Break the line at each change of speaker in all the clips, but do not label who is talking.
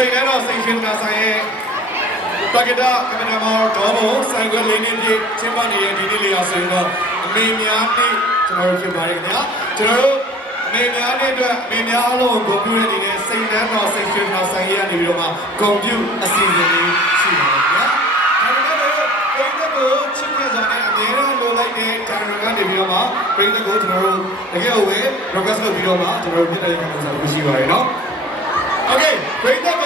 စိတ်ထဲတော့စိတ်ရှင်တာဆိုင်ရဲ့ပကတာကမ္ဘာမောဒေါ်မောဆိုင်ကလေးနေပြေချင်းပနေတဲ့ဒီနေ့လေးအောင်ဆိုရင်တော့အမေများနေ့ကျွန်တော်တို့ဖြစ်ပါတယ်ခင်ဗျာကျွန်တော်တို့အမေများနေ့အတွက်အမေများအလုံးကိုဂုဏ်ပြုတဲ့အနေနဲ့စိတ်ထဲတော့စိတ်ရှင်တာဆိုင်ရဲ့နေပြီးတော့မှဂုဏ်ပြုအစီအစဉ်လေးရှိပါတယ်ခင်ဗျာဒါပေမဲ့လို့ဘိန်းသက်ကိုချစ်ခဲ့ကြတဲ့အမြဲတမ်းလိုလိုက်တဲ့တာရကနေပြီးတော့မှဘိန်းသက်ကိုကျွန်တော်တို့တကယ်ကိုပဲ request လုပ်ပြီးတော့မှကျွန်တော်တို့မြတ်တဲ့ကောင်ဆောင်လို့ရှိပါတယ်နော် Okay ဘိန်း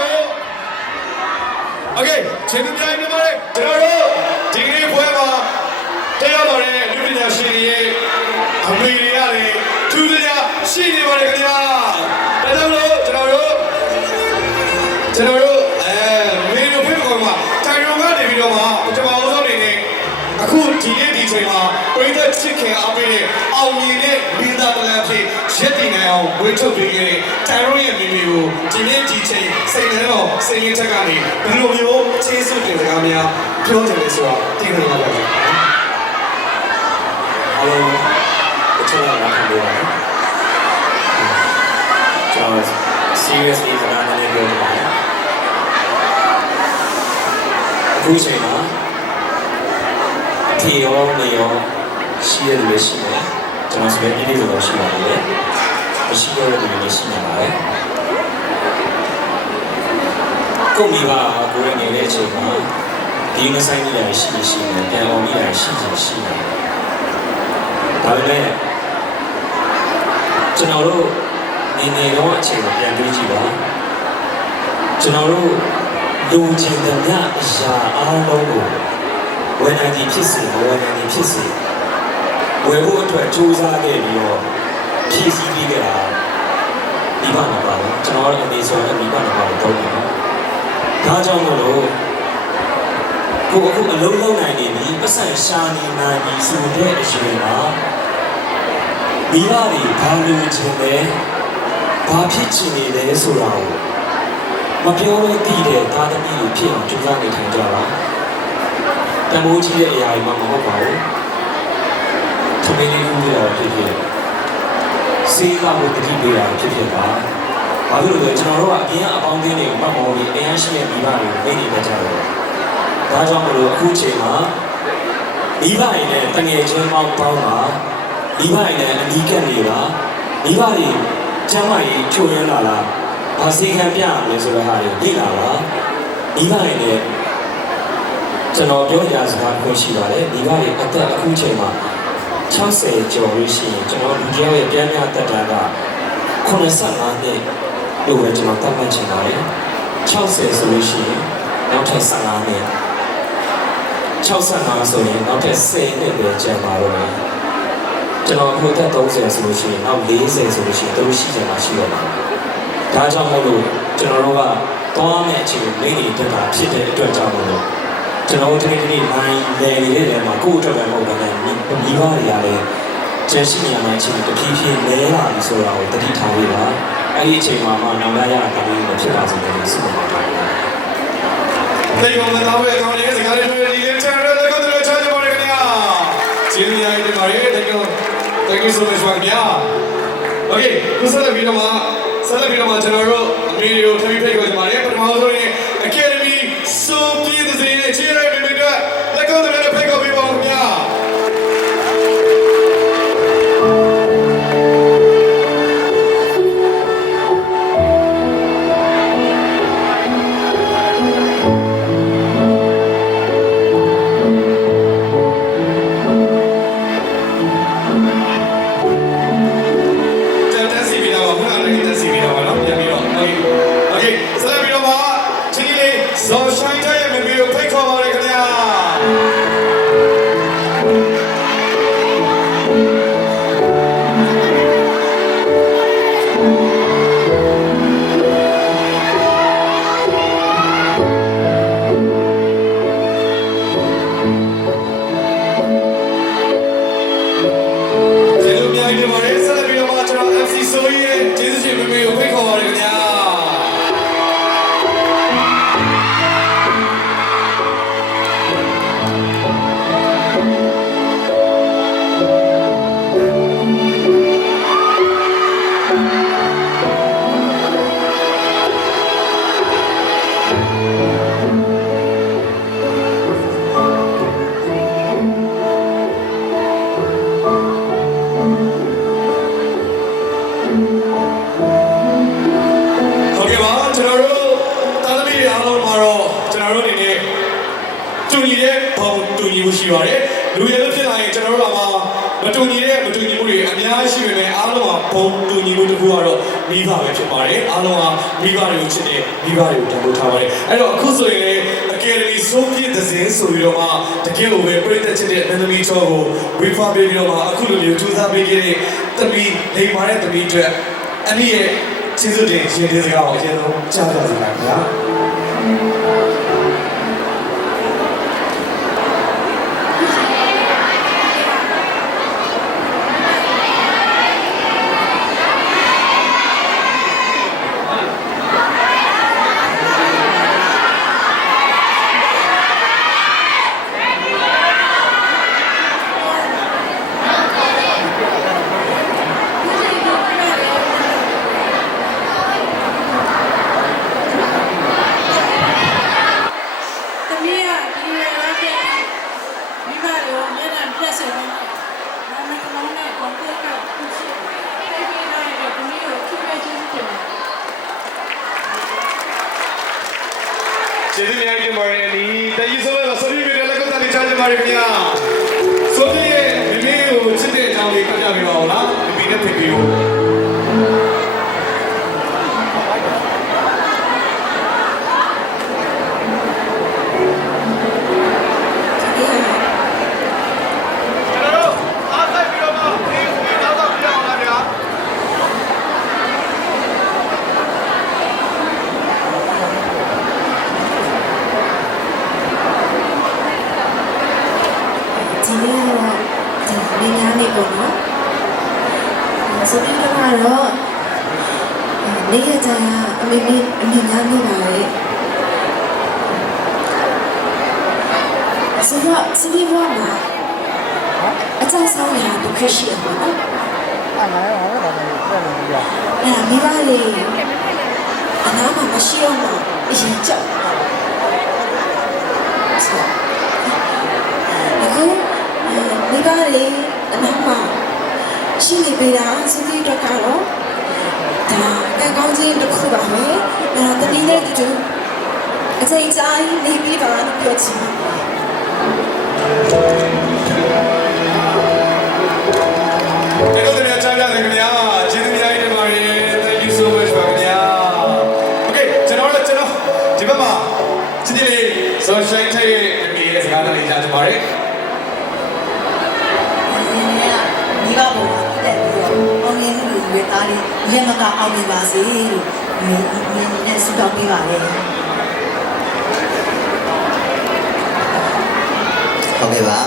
သက်ကို Okay ချင်းသူများနေပါလေကျွန်တော်တို့ဒီနေ့ပွဲမှာတရားတော်ရဲ့လူပညာရှင်ရဲ့အမေတွေရတယ်သူတရားရှိနေပါတယ်ခင်ဗျာဒါကြောင့်လို့ကျွန်တော်တို့ကျွန်တော်တို့အဲမေတို့ဖိတ်ခေါ်မှာတိုင်ရုံကနေပြီးတော့မှကျွန်တော်တို့အနေနဲ့အခုဒီနေ့ဒီချိန်မှာပြည်သက်ချစ်ခင်အားပေးတဲ့အောင်မြင်တဲ့မိသားတလန်ဖြစ်ရက်တည် နိုင်အောင်ဝေထုတ်ပေးခဲ့တဲ့တိုင်ရုံရဲ့မိမိကိုဒီနေ့ဒီချိန်စိတ်ထဲတော့စိတ်ရင်းချက်ကနေဘယ်လိုမျိုးချေးစွတင်စကားများပြောကြလဲဆိုတော့သိနေရပါမယ်
အားလုံးတစ်ချက်လောက်နားထောင်ပေးပါမယ်ကျွန်တော် seriously စကားနည်းနည်းပြောချင်ပါတယ်အခုချိန်မှာအထေရောနေရောရှိရလို့ရှိတယ်ကျွန်တော်စပယ်ကြီးလေးလိုတော့ရှိပါတယ် မရှိရတဲ့လူတွေလည်းရှိနေပါတယ်ကိုမိဘကိုယ်ရနေတဲ့အချိန်မှာဒီမဆိုင်ကြီးရရှိရှိနေပြန်အောင်ရရှိရှိရှိနေတယ်ဒါပေမဲ့ကျွန်တော်တို့နေနေတော့အချိန်ကိုပြန်တွေးကြည့်ပါကျွန်တော်တို့လူချင်တဲ့မြအရာအားလုံးကိုဝယ်နိုင်ခြင်းဖြစ်စေမဝယ်နိုင်ခြင်းဖြစ်စေဝယ်ဖို့အတွက်ကြိုးစားခဲ့ပြီးတော့ ဖြည့်ဆည်းပြီးကြတာဒီဘာမှာပါတော့ကျွန်တော်တို့အနေဆိုရင်ဒီဘာမှာပါတော့တယ်နော်ဒါကြောင့်မို့လို့ကိုအခုအလုံးလုံးနိုင်နေပြီပတ်စံရှာနေနိုင်ပြီဆိုတဲ့အချိန်မှာမိဘတွေဘာလို့ချင်လဲဘာဖြစ်ချင်နေလဲဆိုတာကိုမပြောလို့တည်တဲ့သားသမီးတွေဖြစ်အောင်ကြိုးစားနေထိုင်ကြပါတမိုးကြီးတဲ့အရာတွေမှမဟုတ်ပါဘူးသမီးလေးဦးရဖြစ်ဖြစ် စေးကဘုတတိပေးတာဖြစ်ဖြစ်ပါဘာလို့လဲကျွန်တော်တို့ကအပြင်အပေါင်းအသင်းတွေကိုမှတ်မော်ပြီးအရန်ရှိတဲ့မိဘတွေကိုနေနေကြတယ်ဒါကြောင့်မလို့အခုချိန်မှာမိဘတွေနဲ့တငယ်ချင်းပေါင်းပေါင်းပါမိဘတွေနဲ့အနီးကပ်နေပါမိဘတွေကျမ်းမာရေးချိုးရင်းလာလားဘာစေခံပြရမလဲဆိုတဲ့ဟာတွေသိလာပါမိဘတွေနဲ့ကျွန်တော်ပြောကြစကားခွင့်ရှိပါတယ်မိဘတွေအသက်အခုချိန်မှာ 60ကျော်လို့ရှိရင်ကျွန်တော်လူတယောက်ရဲ့ပြန်ပြတက်တာက85နှစ်လို့ပဲကျွန်တော်သတ်မှတ်ချင်ပါတယ်60ဆိုလို့ရှိရင်နောက်ထပ်15နှစ်65ဆိုရင်နောက်ထပ်10နှစ်ပဲကျန်ပါတော့တယ်ကျွန်တော်အခုသက်30ဆိုလို့ရှိရင်နောက်40ဆိုလို့ရှိရင်တို့ရှိကြမှာရှိတော့မှာဒါကြောင့်မို့လို့ကျွန်တော်တို့ကသွားမယ့်အချိန်လေးတွေတက်တာဖြစ်တဲ့အတွက်ကြောင့်မို့လို့ ကျွန်တော်တို့ဒီနေ့ဒီနေ့နိုင်လေနေတဲ့နေရာမှာကိုယ့်အတွက်ပဲမဟုတ်ဘဲနဲ့မိဘတွေရတယ်ကျန်ရှိနေရမယ့်အချိန်တဖြည်းဖြည်းလဲလာပြီဆိုတာကိုတတိထားပြီးပါအဲ့ဒီအချိန်မှာမှနောက်လာရတာလည်းဖြစ်ပါစေလို့ဆုတောင်းပါတယ်
သိပါမလားဘယ်ကောင်လေးစကားလေးတွေဒီချန်တဲ့ကတော့တို့ချာကြပါရခင်ဗျာကျေးဇူးများတင်ပါတယ် thank you thank you so much ပါခင်ဗျာ okay ခုဆက်လက်ပြီးတော့မှဆက်လက်ပြီးတော့မှကျွန်တော်တို့အမေတွေကိုထပ်ပြီးဖိတ်ခေါ်ကြပါတယ်ပထမဆုံးရင် academy so တွေအများကြီးရှိပေမဲ့အားလုံးကဘုံတူညီမှုတစ်ခုကတော့မိဘပဲဖြစ်ပါတယ်အားလုံးကမိဘတွေကိုချစ်တဲ့မိဘတွေကိုတန်ဖိုးထားပါတယ်အဲ့တော့အခုဆိုရင်လည်း Academy ဆိုပြတဲ့ဇင်းဆိုပြီးတော့မှတကယ်ကိုပဲပြည်သက်ချစ်တဲ့ enemy ချောကို refer ပေးပြီးတော့မှအခုလိုမျိုးထူးဆန်းပေးခဲ့တဲ့တမီနေပါတဲ့တမီအတွက်အနည်းရဲ့ကျေးဇူးတင်ရှင်ဒီစကားကိုအရင်ဆုံးကြားပြစီပါခင်ဗျာ။
သမီးကဒီလိုရတဲ့မိဘတို့မျက်နှာပြတ်စေတယ်။နာမည်ကလုံးနဲ့ကွန်ပျူတာကိုရှိဖိတ်ပေးလိုက်တဲ့သမီးကိုချစ်ရချင်းတင်တယ်
ကျေးဇူးများတင်ပါတယ်နီးတကြီးဆိုတော့ဆိုပြီးပြီးလည်းကောတာနေချာကြပါရခင်ဗျာဆိုပြီးရဲ့မိမိကိုချစ်တဲ့အ ကြောင်းလေးပြပြပေးပါဦးလားမိမိနဲ့ဖြစ်ပြီးကို ကျွန်တော်တို့အားဆိုင်ပြီးတော့မှဒီဒီနောက်တော့ပြောင်းလာဗျာ
ဒီနေ့ကတော့ဒီနေ့ညနေပေါ့နော်။ဆိုပြီးတော့ကတော့ နေရကြအမေမေအမေညာနေပါလေ။ဆိုတော့စီဒီဘောမှာအချမ်းဆောင်ရဒုက္ခရှိတယ်ပေါ့နော်။အဲ့ဒါမိဘလေးအနာမှာမရှိတော့မှအရင်ကြောက်ဆိုအခုမိဘတွေအနောက်မှာရှိနေပေတာစသီးတော့ကတော့ ဒါကံကောင်းခြင်းတစ်ခုပါပဲအဲတတိနဲ့တူအချိန်ကြာကြီးနေပြီးပါလို့ပြောချင်တယ်
လက်မကအောင်မြင်ပါစေလို့မြင်မြင်နဲ့ဆုတောင်းပေးပါလေ
ဟုတ်ကဲ့ပါ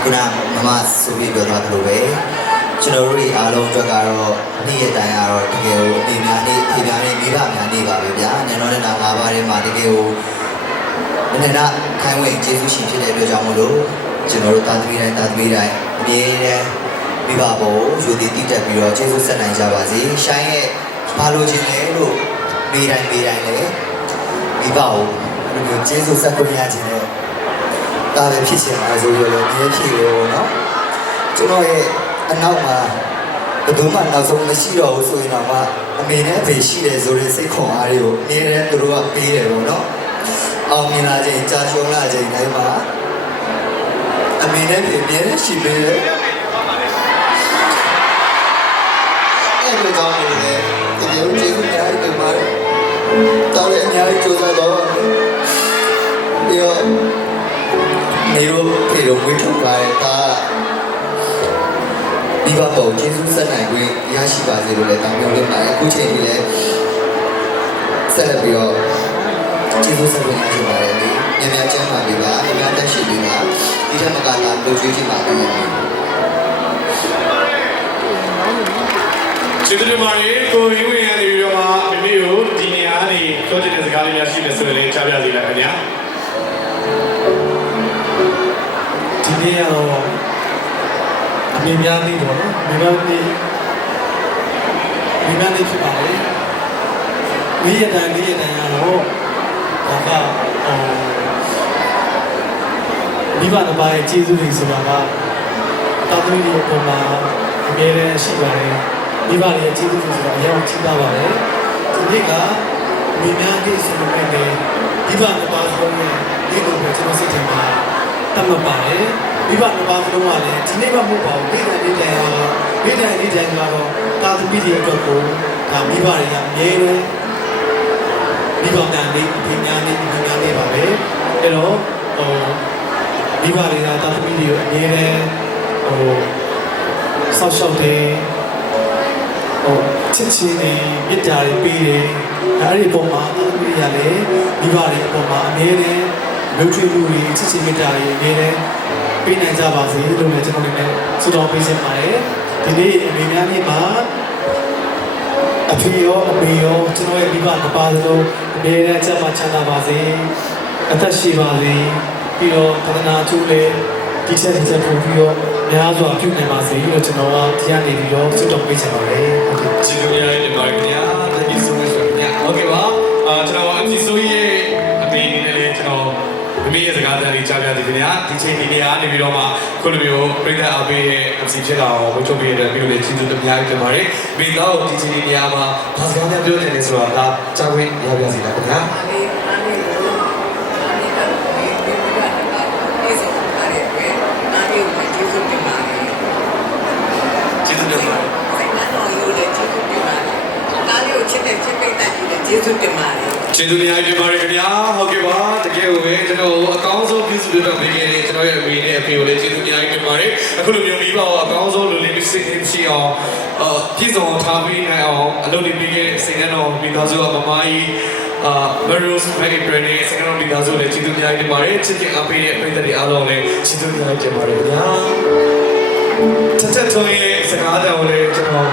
ခုနမမဆိုပြီးပြောသွားသလိုပဲကျွန်တော်တို့တွေအားလုံးအတွက်ကတော့နေ့ရက်တိုင်းကတော့တကယ်ကိုအများနေ့အများနေ့မိဘများနေ့ပါပဲဗျာညနေနဲ့နာ၅ပါးထဲမှာတကယ်ကိုမနေ့ကခိုင်းဝင်ကျေးဇူးရှင်ဖြစ်တဲ့အတွက်ကြောင့်မို့လို့ကျွန်တော်တို့တာသမီတိုင်းတာသမီတိုင်းအမြဲတမ်း မိဘဘုံယူတည်တည်တက်ပြီးတော့ကျေးဇူးဆက်နိုင်ကြပါစေရှိုင်းရဲ့ဘာလို့ခြင်းလဲလို့မိတိုင်းမိတိုင်းလည်းမိဘကိုဘယ်လိုကျေးဇူးဆက်ခွင့်ရခြင်းလဲဒါပဲဖြစ်ရှင်ပါဆိုရလို့မြဲဖြစ်ရောနော်ကျွန်တော်ရဲ့အနောက်မှာဘယ်သူမှနောက်ဆုံးမရှိတော့ဘူးဆိုရင်တော့မှအမေနဲ့အဖေရှိတယ်ဆိုတဲ့စိတ်ခွန်အားတွေကိုအမြဲတမ်းသူတို့ကပေးတယ်ပေါ့နော်အောင်မြင်လာခြင်းကြာရှုံးလာခြင်းတိုင်းမှာအမေနဲ့အဖေအမြဲတမ်းရှိပေးတယ် အဲ့လိုကြောင့်လည်းတကယ်လို့ကျေးဇူးများတယ်မှာတော်လည်းအများကြီးကြိုးစားတော့ပြီးတော့နေတို့ဖေတို့ဝေးထုတ်ပါတဲ့ဒါဒီဘပေါ်ကျေးဇူးဆက်နိုင်ခွင့်ရရှိပါစေလို့လည်းတောင်းပြောလိုက်ပါတယ်အခုချိန်ကြီးလည်းဆက်လက်ပြီးတော့ကျေးဇူးဆက်ခွင့်ရရှိပါတယ်လေညများချမ်းပါပြီပါညများတက်ရှိပြီပါဒီထက်မကလာလို့ကျွေးချင်ပါသေးတယ်
ကျေးဇူးတင်ပါတယ်ကိုရင်းဝင်ရနေပြီးတော့မှမိမိကိုဒီနေရာကနေပြောချင်တဲ့စကားလေးများရှိတယ်ဆိုရင်လည်းကြားပြစီလိုက်ခင်ဗျာ
ဒီနေ့ကတော့အမေများနေပေါ့နော်မိဘနေမိဘနေဖြစ်ပါလေနေ့ရက်တိုင်းနေ့ရက်တိုင်းကတော့ဒါကဟိုမိဘတစ်ပါးရဲ့ကျေးဇူးတွေဆိုတာကတာသမီတွေပုံမှာအမြဲတမ်းရှိပါတယ် မိဘတွေရဲ့ကျေးဇူးတွေဆိုတာအရင်ကချီးတာပါတယ်ဒီနေ့ကမိများနေ့ဆိုပေမဲ့ဒီဘနှစ်ပါးစလုံးရဲ့ဒီလိုပဲကျွန်တော်စိတ်ထဲမှာတတ်မှတ်ပါတယ်မိဘနှစ်ပါးစလုံးကလည်းဒီနေ့မှမဟုတ်ပါဘူးနေ့တိုင်းနေ့တိုင်းကတော့နေ့တိုင်းနေ့တိုင်းကတော့တာသမီတွေအတွက်ကိုဒါမိဘတွေကအမြဲတမ်းမိဘများနေဒီများနေဒီများနေပါပဲအဲ့တော့ဟိုမိဘတွေကတာသမီတွေကိုအမြဲတမ်းဟိုဆောက်ရှောက်တယ် ဟိုချစ်ချင်းတွေမေတ္တာတွေပေးတယ်အဲ့ဒီပုံမှာတာသမီတွေကလည်းမိဘတွေအပေါ်မှာအမြဲတမ်းလူထွေးလူတွေချစ်ချင်းမေတ္တာတွေအမြဲတမ်းပေးနိုင်ကြပါစေလို့လည်းကျွန်တော်တို့လည်းဆုတောင်းပေးချင်ပါတယ်ဒီနေ့အမေများနေ့မှာအဖေရောအမေရောကျွန်တော်ရဲ့မိဘတစ်ပါးစလုံးအမြဲတမ်းချမ်းသာချမ်းသာပါစေအသက်ရှိပါစေပြီးတော့ပဒနာကျိုးလည်းဒီချက်ဒီချက်ပို့ပြီးတော့ များစွာပြုနိုင်ပါစေလို့ကျွန်တော်ကတရားနေပြီးတော့ဆုတောင်းပေးချင်ပါတယ်ဟုတ်ကဲ့
ကျေးဇူးများလေးတင်ပါတယ်ခင်ဗျာ Thank you so much ခင်ဗျာ Okay ပါအာကျွန်တော် MC ဆိုရဲ့အမေအနေနဲ့လည်းကျွန်တော်မမေရဲ့စကားတန်လေးကြားပြသည်ခင်ဗျာဒီချိန်ဒီနေရာနေပြီးတော့မှခုလိုမျိုးပြည်သက်အပေးရဲ့ MC ဖြစ်တာကိုမချုပ်ပြရတဲ့ပြီးလို့လည်းကျေးဇူးအများကြီးတင်ပါတယ်မိသားစုဒီချိန်ဒီနေရာမှာဘာစကားများပြောနေလဲဆိုတာဒါကြားခွင့်ရပါစေတာခင်ဗျာ
ကြီးလည်းကျေးဇူးတင်ပါတယ်
ကျေးဇူး
များတင်ပါတယ်ခင်
ဗျာဟုတ်ကဲ့ပါတကယ်ကိုပဲကျွန်တော်အကောင်းဆုံးပြုစုလုပ်ပေးခဲ့တဲ့ကျွန်တော်ရဲ့အမေနဲ့အဖေကိုလည်းကျေးဇူးများတင်ပါတယ်အခုလိုမျိုးမိဘကိုအကောင်းဆုံးလူလေးမျိုးစိတ်ရှိအောင်အာပြည့်စုံအောင်ထားပေးနိုင်အောင်အလုပ်တွေပေးခဲ့တဲ့စိတ်နဲ့တော့မိသားစုကမမကြီးအာမရိုစ်မက်ဂီဘရန်နဲ့စိတ်နဲ့တော့မိသားစုလည်းကျေးဇူးများတင်ပါတယ်ချစ်ခင်အပေးတဲ့ပြည်သက်တွေအားလုံးလည်းကျေးဇူးများတင်ပါတယ်ခင်ဗျာချက်ချက်ထုံးရဲ့စကားတော်လည်းကျွန်တော်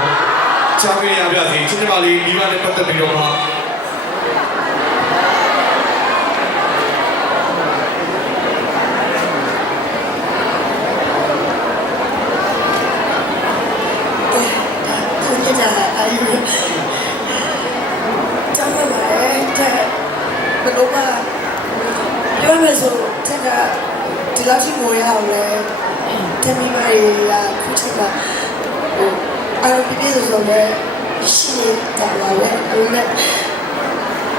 ချားပေးရပါစေချစ်ချင်ပါလေးမိဘနဲ့ပတ်သက်ပြီးတော့မှ
ကိုညကြအာယူကျောင်းမှာလည်းတဲ့ဘယ်လိုမှပြောမယ်ဆိုတက်ကဒီ လောက်ရှိမိုးရအောင်လဲတမီမရီလာခုချက်ကဟိုအာရပီပြေဆိုဆိုလဲရှိနေတာပါပဲအဲ့မဲ့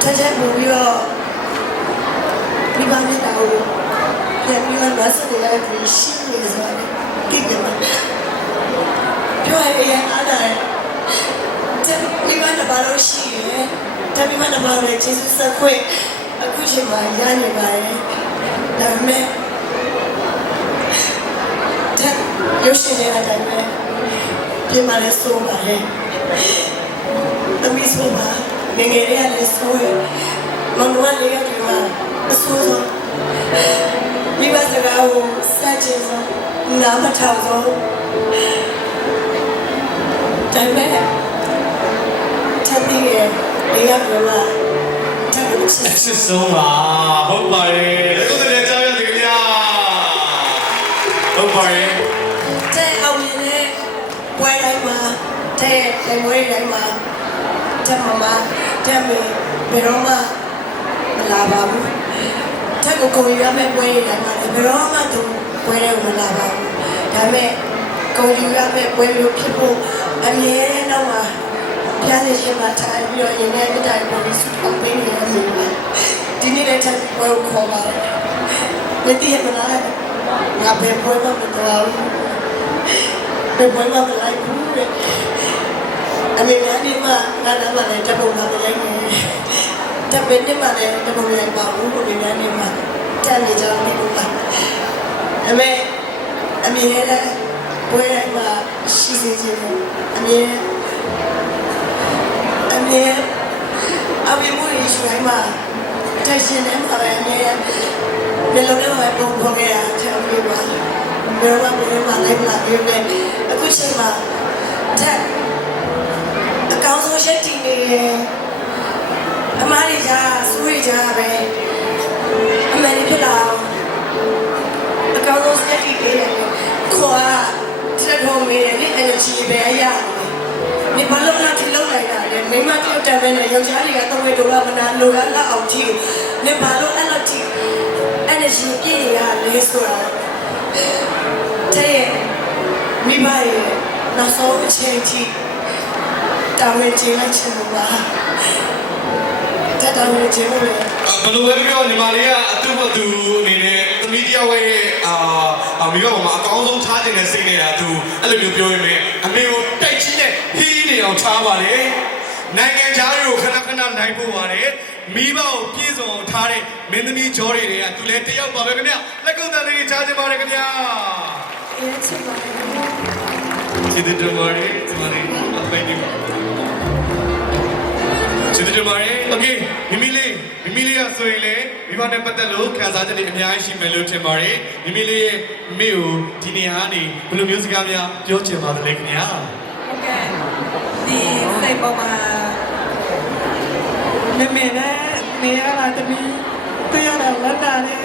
တက်ချက်မူပြီးတော့ဒီဘာနဲ့တော့ပြန်ပြီးတော့လက်စလိုက်ပြီးရှိနေဆိုတော့ကိစ္စမှာပြောရရင်အားတယ်တမိမတပါလို့ရှိရင်တမိမတပါလည်းကျေးဇူးဆက်ခွင့်အခုချိန်မှာရနေပါတယ်ဒါပေမဲ့တက် ရုပ်ရှင်ရတဲ့အတိုင်းပဲပြင်မာလဲစိုးပါတယ်သမီးစိုးပါငယ်ငယ်လေးကလည်းစိုးရမမကလေးကဒီမှာအဆိုးဆုံးမိဘစကားကိုစัจကျင်ဆုံးနားမထောင်ဆုံးဒါပေမဲ့တက်ပြီးရဲ့နေရာကလာတက်ပြီးချစ်
အစစ်ဆုံးပါဟုတ်ပါတယ်တို့လည်းကြားရတယ်ခင်ဗျာဟုတ်ပါတယ်
တဲ့တိုင်ပွဲတိုင်းမှာတက်မမတက်မီဘယ်တော့မှမလာပါဘူးတက်ကိုကိုရမယ့်ပွဲတိုင်းမှာလည်းဘယ်တော့မှသူပွဲတွေမလာပါဘူးဒါပေမဲ့ကိုယူရမယ့်ပွဲမျိုးဖြစ်ဖို့အမြဲတမ်းမှာပြားနေရှင်မှာထိုင်ပြီးတော့ရင်ထဲမြတ်တိုင်ပေါ်ပြီးဆုတောင်းပေးနေရမှာဒီနေ့လည်းတက်ပွဲကိုခေါ်ပါတယ်မသိရမလားငါဘယ်ပွဲမှမတော်ဘူးဘယ်ပွဲမှမလိုက်ဘူးတဲ့ အမေများဒီမှာငါနာမလည်းတက်ပုံလာမလိုက်နဲ့တက်ပင်းနေမှလည်းတက်ပုံလိုက်ပါဘူးကိုနေများနေမှာတက်နေကြတယ်လို့ပါအမေအမေလည်းပွဲတိုင်းမှာရှိစေချင်တယ်အမေအမေအမေမူရရှိတိုင်းမှာတက်ရှင်နေမှာပဲအမေဘယ်လိုလဲပဲပုံဖော်ခဲ့တာချက်ပြီးပါဘယ်တော့မှဘယ်မှာလိုက်လာပြီးနေအခုချိန်မှာတက်အကောင်း ဆုံးရက်တည်နေတယ်အမားတွေကြားစူးတွေကြားပဲအမေဖြစ်လာအောင်အကောင်းဆုံးရက်တည်နေတယ်ခေါ်တာချက်ထုံးနေတယ်ဒီ energy ပဲအရာနေဘလုံးလာထိလုံးလိုက်တာလေမိမတယောက်တန်ပဲနဲ့ယောက်ျားတွေကတော့ဝေဒေါ်လာမနာလိုလားလောက်အောင်ကြည့်နေဘာလို့အဲ့လိုကြည့် energy ပြည့်နေရလဲဆိုတာတဲ့မိဘရဲ့နောက်ဆုံးအချိန်ထိ တာဝန်ကျင်းလိုက်ချင်လို့ပါတတာဝန်ကျင်းလို့
ဘယ်လိုပဲပြောညီမလေးကအတူအတူအနေနဲ့သမီးတယောက်ရဲ့အာမိဘပေါ်မှာအကောင်းဆုံးထားခြင်းနဲ့စိတ်နေတာသူအဲ့လိုမျိုးပြောရင်လည်းအမေကိုတိုက်ချင်းနဲ့ဟီးနေအောင်ထားပါလေနိုင်ငံသားတွေကိုခဏခဏနိုင်ဖို့ပါတယ်မိဘကိုပြည့်စုံအောင်ထားတဲ့မင်းသမီးဂျော်တွေကသူလည်းတယောက်ပါပဲခင်ဗျလက်ကုပ်တန်လေးချားခြင်းပါတယ်ခင်ဗျာ
ရေးချင်ပါတယ်
ကျေးဇူးတင်ပါတယ်ဒီမှာလေးအသိနေပါ ကျေးဇူးတင်ပါတယ်။ Okay မိမိလေးမိမိလေးကဆိုရင်လည်းမိဘနဲ့ပတ်သက်လို့ခံစားချက်တွေအများကြီးရှိမယ်လို့ထင်ပါတယ်။မိမိလေးရဲ့မိကိုဒီနေရာကနေဘယ်လိုမျိုးစကားများပြောချင်ပါသလဲခင်ဗျာ။
ဟုတ်ကဲ့ဒီစိတ်ပေါ်မှာမမေနဲ့နေရတာတမီးတရားတော်လက်တာနဲ့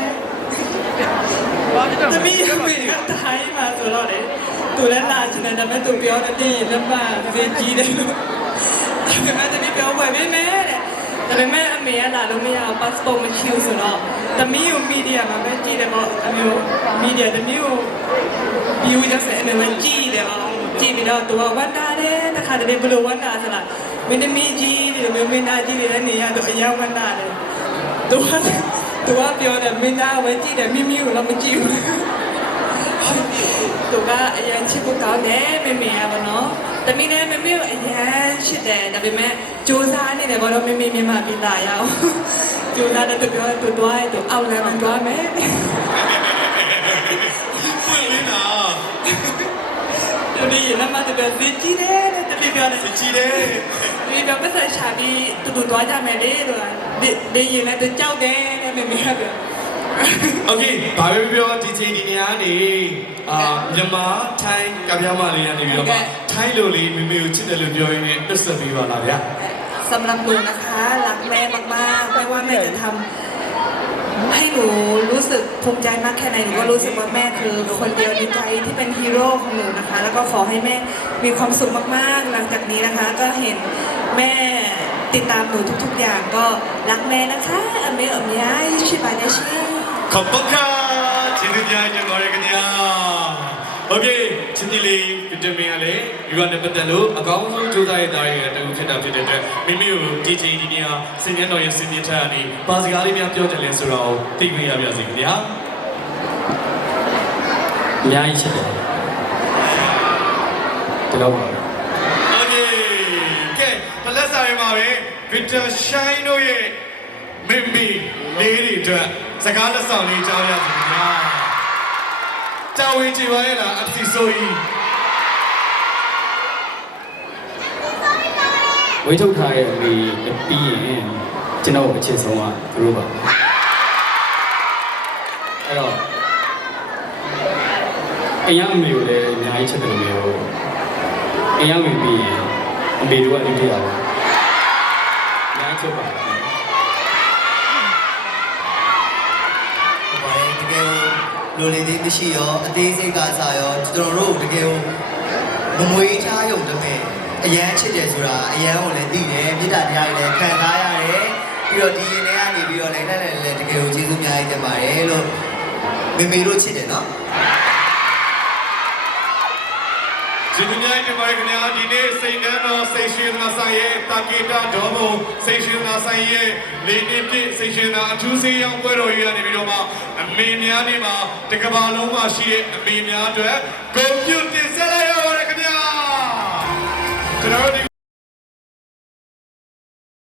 တမီးအမေကတိုင်းမှာဆိုတော့လေသူလည်းလာချင်တယ်ဒါပေမဲ့သူပြောတဲ့တင်းရင်လက်ပါသေးကြီးတယ်လို့ မဲ့အမေကလာလို့မရအောင် passport မရှိဘူးဆိုတော့တမီးကိုမီဒီယာမှာပဲကြည့်တယ်ပေါ့အမေကိုမီဒီယာတမီးကို view ရစအဲ့နဲ့ကြည့်တယ်ပေါ့ကြည့်ပြီးတော့သူကဝတ်တာတယ်တခါတည်းဘလို့ဝတ်တာဆိုလားမင်းသမီးကြီးဒီလိုမင်းသားကြီးတွေလည်းနေရတော့အယောင်ဝတ်တာတယ်သူကသူကပြောတယ်မင်းသားဝဲကြည့်တယ်မိမိကိုတော့မကြည့်ဘူး သူကအရင်ချစ်ဖို့ကောင်းတယ်မမေကဘောနော်တမီးနဲ့မမေကိုအရင်ချစ်တယ်ဒါပေမဲ့စူးစမ်းနေတယ်ဘောတော့မမေမြန်မာပြည်လာရအောင်စူးစမ်းတယ်သူပြောသူတွားတယ်သူအောက်လမ်းမှာတွားမယ်
ပွင့်လင်းတာ
တူဒီလမ်းမတူစီကြည့်တယ်တဲ့တပည့်ပြောတယ်
ကြည့်တယ်
ဒီပြောမဆက်ချပြီးတူတူသွားကြမယ်လေလို့ဒီဒီရင်လည်းသူကြောက်တယ်တဲ့မေမေကပြော
โอเคဘာပဲပြောဒီချိန်ဒီနေရာနေအာမြန်မာထိုင်းကဗျာမလေးကနေပြီးတော့မှထိုင်းလိုလေးမိမိကိုချစ်တယ်လို့ပြောရင်းနဲ့တွတ်ဆက်ပေးပါလားဗျာ
สำหรับหนูนะคะรักแม่มากๆไม่ว่าแม่จะทำให้หนูรู้สึกภูมิใจมากแค่ไหนหนูก็รู้สึกว่าแม่คือคนเดียวในใจที่เป็นฮีโร่ของหนูนะคะ แล้วก็ขอให้แม่มีความสุขมากๆ หลังจากนี้นะคะ ก็เห็นแม่ติดตามหนูทุก ๆ อย่างก็รักแม่นะคะอเมอเมียชิบาเนชิ
ขอบคุณค่ะကျေးဇူးများတင်ပါတယ်ခင်ဗျာโอเคချင်းကြီးလေးဗီတာမင်ကလည်းဒီကနေ့ပတ်သက်လို့အကောင်းဆုံးကြိုးစားရတဲ့ရဲ့တူဖြစ်တာဖြစ်တဲ့အတွက်မိမိကိုဒီချိန်ဒီနေရာစင်မြတ်တော်ရဲ့စင်မြတ်ထက်ကနေပါစကားလေးများပြောတယ်လဲဆိုတော့သိခွင့်ရပါစေခင်ဗျာ
အများကြီးရှိတယ်ဒီလောက်ပါ
โอเคကဲပလက်စာရမှာပဲဗီတာရှိုင်းတို့ရဲ့မိမိလေးတွေအတွက် စကားလက်ဆောင်လေးကြားရစီခင်ဗျာတာဝန်ကြည်ပါရဲ့လားအစီဆိုကြီး
ဝေးထုတ်ထားတဲ့အမေပြီးရင်ကျွန်တော်အချစ်ဆုံးကသူတို့ပါအဲ့တော့အရင်အမေကိုလည်းအများကြီးချစ်တယ်လို့မျိုးအရင်အမေပြီးရင်အမေတို့ကလူတရားပါအများကြီးချစ်ပါတယ်
ဟုတ်ပါတယ်တကယ် လိုလေသေးမရှိရောအသေးစိတ်ကစားရောကျွန်တော်တို့တကယ်မမွေးထားရုံတမဲ့အရန်ချစ်တယ်ဆိုတာအရန်ကိုလည်းသိတယ်မေတ္တာတရားတွေလည်းခံစားရတယ်ပြီးတော့ဒီရင်ထဲကနေပြီးတော့လည်းလည်းလည်းတကယ်ကိုကျေးဇူးအများကြီးတင်ပါတယ်လို့မေမေတို့ချစ်တယ်နော်
ကျေးဇူးများ တင်ပါတယ်ခင်ဗျာဒီနေ့စိန်ကန်းတော်စိတ်ရှင်နာဆိုင်ရဲ့တာကေတာဒေါ်မုံစိတ်ရှင်နာဆိုင်ရဲ့လေးနှစ်ပြည့်စိတ်ရှင်နာအထူးစေးရောင်းပွဲတော်ကြီးကနေပြီးတော့မှအမေများနေမှာတကဘာလုံးမှာရှိတဲ့အမေများအတွက်ဂုဏ်ပြုတင်ဆက်လိုက်ရ